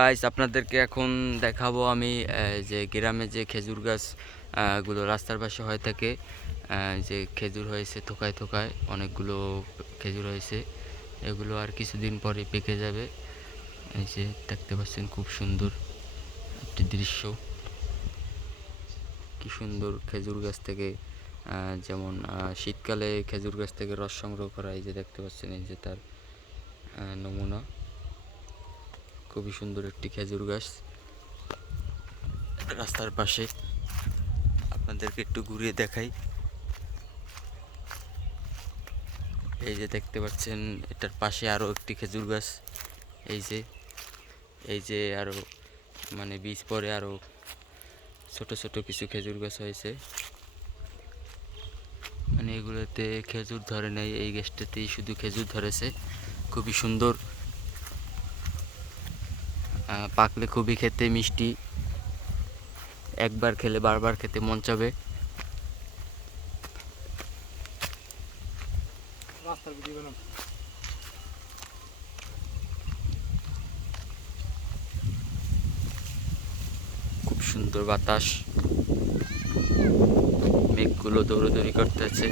Guys আপনাদেরকে এখন দেখাবো আমি যে গ্রামে যে খেজুর গাছ গুলো রাস্তার পাশে হয়ে থাকে। যে খেজুর হয়েছে থোকায় থোকায় অনেকগুলো খেজুর হয়েছে, এগুলো আর কিছুদিন পরে পেকে যাবে। এই যে দেখতে পাচ্ছেন খুব সুন্দর একটি দৃশ্য, কি সুন্দর খেজুর গাছ থেকে যেমন শীতকালে খেজুর গাছ থেকে রস সংগ্রহ করা। এই যে দেখতে পাচ্ছেন, এই যে তার নমুনা, খুবই সুন্দর একটি খেজুর গাছ রাস্তার পাশে। আপনাদেরকে একটু ঘুরিয়ে দেখাই। এই যে দেখতে পাচ্ছেন এটার পাশে আরও একটি খেজুর গাছ। এই যে এই যে আরও মানে বীজ পরে আরও ছোট ছোট কিছু খেজুর গাছ হয়েছে। মানে এগুলোতে খেজুর ধরে নাই, এই গাছটাতেই শুধু খেজুর ধরেছে। খুবই সুন্দর, পাকলে খুবই খেতে মিষ্টি, একবার খেলে বারবার খেতে মন চাবে। খুব সুন্দর বাতাস, মেঘগুলো দৌড়াদৌড়ি করতেছে।